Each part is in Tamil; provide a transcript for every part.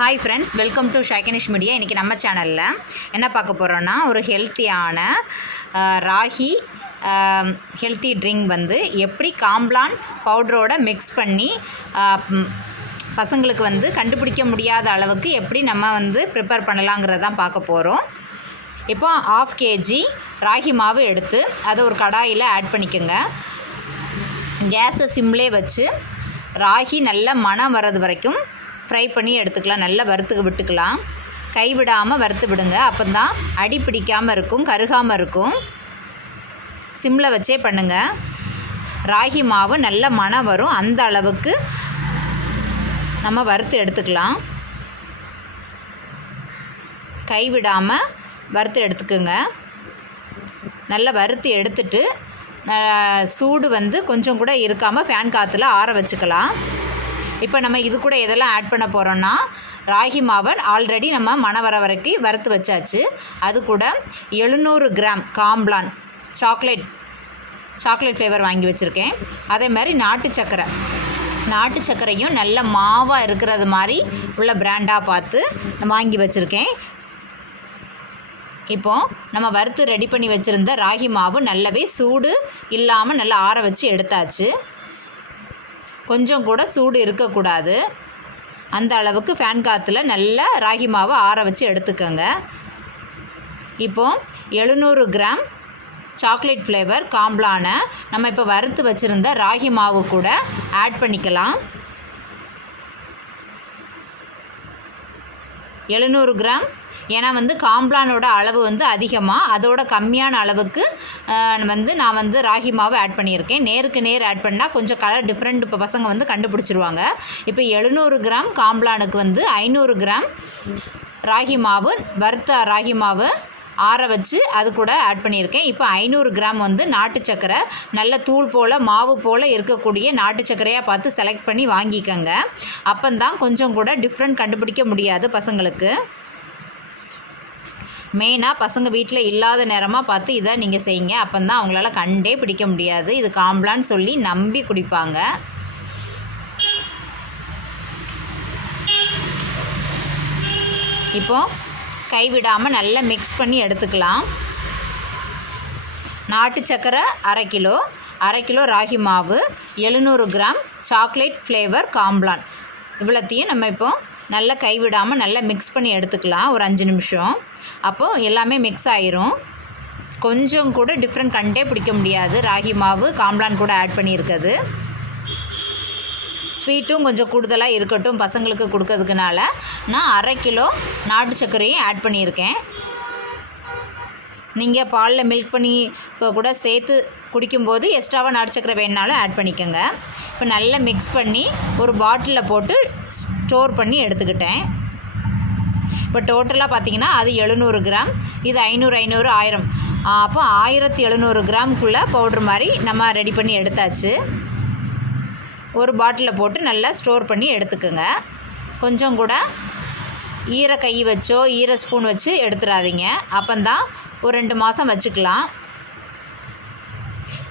ஹாய் ஃப்ரெண்ட்ஸ் வெல்கம் டு ஷைகனிஷ் மீடியா இன்றைக்கி நம்ம சேனலில் என்ன பார்க்க போகிறோன்னா ஒரு ஹெல்த்தியான ராகி ஹெல்த்தி ட்ரிங்க் வந்து எப்படி காம்ப்ளான் பவுடரோட மிக்ஸ் பண்ணி பசங்களுக்கு வந்து கண்டுபிடிக்க முடியாத அளவுக்கு எப்படி நம்ம வந்து ப்ரிப்பேர் பண்ணலாங்கிறது தான் பார்க்க போகிறோம் இப்போ ஆஃப் கேஜி ராகி மாவு எடுத்து அதை ஒரு கடாயில் ஆட் பண்ணிக்கோங்க. கேஸை சிம்லே வச்சு ராகி நல்ல மணம் வர்றது வரைக்கும் ஃப்ரை பண்ணி எடுத்துக்கலாம். நல்லா வறுத்து விட்டுக்கலாம். கைவிடாமல் வறுத்து விடுங்க. அப்போ தான் அடி பிடிக்காமல் இருக்கும் கருகாமல் இருக்கும். சிம்மில் வச்சே பண்ணுங்கள் ராகி மாவு நல்ல மணம் வரும். அந்த அளவுக்கு நம்ம வறுத்து எடுத்துக்கலாம். கைவிடாமல் வறுத்து எடுத்துக்கோங்க. நல்லா வறுத்து எடுத்துட்டு சூடு வந்து கொஞ்சம் கூட இருக்காமல் ஃபேன் காற்றுல ஆற வச்சுக்கலாம். இப்போ நம்ம இது கூட எதெல்லாம் ஆட் பண்ண போகிறோன்னா ராகி மாவை ஆல்ரெடி நம்ம மண வர வரைக்கும் வறுத்து வச்சாச்சு. அது கூட எழுநூறு gram Complan chocolate chocolate flavour வாங்கி வச்சுருக்கேன். அதே மாதிரி நாட்டு சர்க்கரை நாட்டு சர்க்கரையும் நல்ல மாவாக இருக்கிறது மாதிரி உள்ள பிராண்டாக பார்த்து வாங்கி வச்சுருக்கேன். இப்போது நம்ம வறுத்து ரெடி பண்ணி வச்சுருந்த ராகி மாவு நல்லாவே சூடு இல்லாமல் நல்லா ஆற வச்சு எடுத்தாச்சு. கொஞ்சம் கூட சூடு இருக்கக்கூடாது. அந்த அளவுக்கு ஃபேன் காற்றுல நல்லா ராகி மாவை ஆற வச்சு எடுத்துக்கோங்க. இப்போ எழுநூறு கிராம் சாக்லேட் ஃப்ளேவர் காம்ப்ளானை நம்ம இப்போ வறுத்து வச்சுருந்த ராகி மாவு கூட ஆட் பண்ணிக்கலாம். எழுநூறு கிராம் ஏன்னா வந்து காம்ப்ளானோட அளவு வந்து அதிகமாக அதோட கம்மியான அளவுக்கு வந்து நான் வந்து ராகி மாவு ஆட் பண்ணியிருக்கேன். நேருக்கு நேர் ஆட் பண்ணால் கொஞ்சம் கலர் டிஃப்ரெண்ட் இப்போ பசங்க வந்து கண்டுபிடிச்சிருவாங்க. இப்போ எழுநூறு கிராம் காம்ப்ளானுக்கு வந்து ஐநூறு கிராம் ராகி மாவு வறுத்த ராகி மாவு ஆற வச்சு அது கூட ஆட் பண்ணியிருக்கேன். இப்போ ஐநூறு கிராம் வந்து நாட்டு சக்கரை நல்ல தூள் போல் மாவு போல் இருக்கக்கூடிய நாட்டு சக்கரையாக பார்த்து செலக்ட் பண்ணி வாங்கிக்கோங்க. அப்போந்தான் கொஞ்சம் கூட டிஃப்ரெண்ட் கண்டுபிடிக்க முடியாது பசங்களுக்கு. மெயினாக பசங்க வீட்டில் இல்லாத நேரமாக பார்த்து இதை நீங்கள் செய்யுங்க. அப்போந்தான் அவங்களால கண்டே பிடிக்க முடியாது. இது காம்பலான்னு சொல்லி நம்பி குடிப்பாங்க. இப்போ கைவிடாமல் நல்லா மிக்ஸ் பண்ணி எடுத்துக்கலாம். நாட்டு சக்கரை அரை கிலோ அரை கிலோ ராகி மாவு எழுநூறு கிராம் சாக்லேட் ஃப்ளேவர் காம்ப்ளான் இவ்வளோத்தையும் நம்ம இப்போது நல்லா கைவிடாமல் நல்லா மிக்ஸ் பண்ணி எடுத்துக்கலாம். ஒரு அஞ்சு நிமிஷம். அப்போது எல்லாமே மிக்ஸ் ஆயிரும். கொஞ்சம் கூட டிஃப்ரெண்ட் கண்டே பிடிக்க முடியாது. ராகி மாவு காம்ப்ளான் கூட ஆட் பண்ணியிருக்கிறது ஸ்வீட்டும் கொஞ்சம் கூடுதலாக இருக்கட்டும் பசங்களுக்கு கொடுக்கறதுக்குனால. நான் அரை கிலோ நாட்டு சர்க்கரையும் ஆட் பண்ணியிருக்கேன். நீங்கள் பாலில் மில்க் பண்ணி இப்போ கூட சேர்த்து குடிக்கும்போது எக்ஸ்ட்ராவாக நாட்டு சர்க்கரை வேணுனாலும் ஆட் பண்ணிக்கோங்க. இப்போ நல்லா மிக்ஸ் பண்ணி ஒரு பாட்டிலில் போட்டு ஸ்டோர் பண்ணி எடுத்துக்கிட்டேன். இப்போ டோட்டலாக பார்த்தீங்கன்னா அது எழுநூறு கிராம் இது ஐநூறு ஐநூறு ஆயிரம். அப்போ ஆயிரத்தி எழுநூறு கிராம்குள்ளே பவுட்ரு மாதிரி நம்ம ரெடி பண்ணி எடுத்தாச்சு. ஒரு பாட்டிலில் போட்டு நல்லா ஸ்டோர் பண்ணி எடுத்துக்கோங்க. கொஞ்சம் கூட ஈர கை வச்சோ ஈர ஸ்பூன் வச்சு எடுத்துடாதீங்க அப்போந்தான் ஒரு ரெண்டு மாதம் வச்சுக்கலாம்.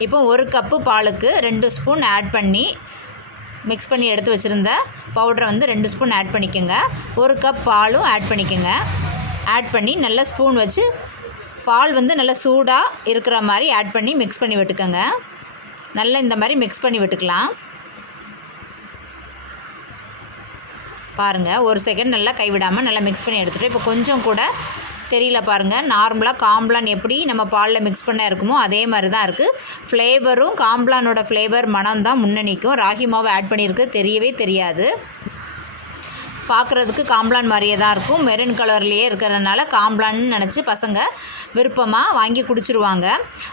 இப்போ ஒரு கப்பு பாலுக்கு ரெண்டு ஸ்பூன் ஆட் பண்ணி மிக்ஸ் பண்ணி எடுத்து வச்சுருந்த பவுடரை வந்து ரெண்டு ஸ்பூன் ஆட் பண்ணிக்கோங்க. ஒரு கப் பாலும் ஆட் பண்ணிக்கோங்க. ஆட் பண்ணி நல்லா ஸ்பூன் வச்சு பால் வந்து நல்லா சூடாக இருக்கிற மாதிரி ஆட் பண்ணி மிக்ஸ் பண்ணி விட்டுக்கோங்க. நல்லா இந்த மாதிரி மிக்ஸ் பண்ணி விட்டுக்கலாம். பாருங்கள் ஒரு செகண்ட் நல்லா கைவிடாமல் நல்லா மிக்ஸ் பண்ணி எடுத்துகிட்டு இப்போ கொஞ்சம் கூட தெரியல பாருங்கள் நார்மலாக காம்ப்ளான் எப்படி நம்ம பாலில் மிக்ஸ் பண்ண இருக்குமோ அதே மாதிரி தான் இருக்குது ஃப்ளேவரும் காம்ப்ளானோட ஃப்ளேவர் மனம் தான் முன்னணிக்கும் ராகி மாவு ஆட் பண்ணியிருக்கு தெரியவே தெரியாது. பார்க்குறதுக்கு காம்ப்ளான் மாதிரியே தான் இருக்கும். மெரூன் கலர்லேயே இருக்கிறதுனால காம்ப்ளான்னு நினச்சி பசங்க விருப்பமாக வாங்கி குடிச்சிருவாங்க.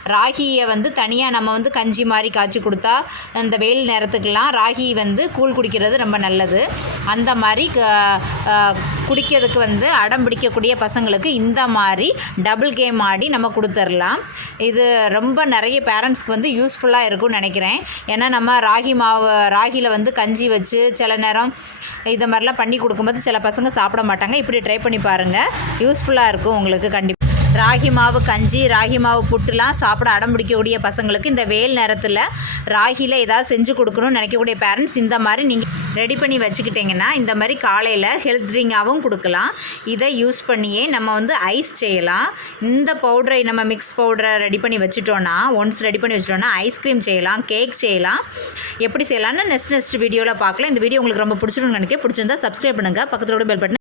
ராகியை வந்து தனியாக நம்ம வந்து கஞ்சி மாதிரி காய்ச்சி கொடுத்தா இந்த வெயில் நேரத்துக்கெலாம் ராகி வந்து கூழ் குடிக்கிறது ரொம்ப நல்லது. அந்த மாதிரி க- குடிக்கிறதுக்கு வந்து அடம் பிடிக்கக்கூடிய பசங்களுக்கு இந்த மாதிரி டபுள் கேம் ஆடி நம்ம கொடுத்துர்லாம். இது ரொம்ப நிறைய பேரண்ட்ஸ்க்கு வந்து யூஸ்ஃபுல்லாக இருக்கும்னு நினைக்கிறேன். ஏன்னா நம்ம ராகி மாவு ராகியில் வந்து கஞ்சி வச்சு சில நேரம் இதை மாதிரிலாம் பண்ணி கொடுக்கும்போது சில பசங்க சாப்பிட மாட்டாங்க. இப்படி ட்ரை பண்ணி பாருங்கள் யூஸ்ஃபுல்லாக இருக்கும் உங்களுக்கு கண்டிப்பாக ராகி மாவு கஞ்சி ராகி மாவு புட்டுலாம் சாப்பிட அடம் பிடிக்கக்கூடிய பசங்களுக்கு இந்த வெயில் நேரத்தில் ராகியில் ஏதாவது செஞ்சு கொடுக்கணும்னு நினைக்கக்கூடிய பேரண்ட்ஸ் இந்த மாதிரி நீங்கள் ரெடி பண்ணி வச்சுக்கிட்டிங்கன்னா இந்த மாதிரி காலையில் ஹெல்த் ட்ரிங்காகவும் கொடுக்கலாம். இதை யூஸ் பண்ணியே நம்ம வந்து ஐஸ் செய்யலாம். இந்த பவுடரை நம்ம மிக்ஸ் பவுடரை ரெடி பண்ணி வச்சுட்டோன்னா ஒன்ஸ் ரெடி பண்ணி வச்சுட்டோன்னா ஐஸ்கிரீம் செய்யலாம் கேக் செய்யலாம். எப்படி செய்யலாம்னு நெக்ஸ்ட் நெக்ஸ்ட் வீடியோவில் பார்க்கலாம். இந்த வீடியோ உங்களுக்கு ரொம்ப பிடிச்சிருன்னு நினைக்கிறேன். பிடிச்சிருந்தா சப்ஸ்கிரைப் பண்ணுங்கள் பக்கத்தோட பெல் பட்டன்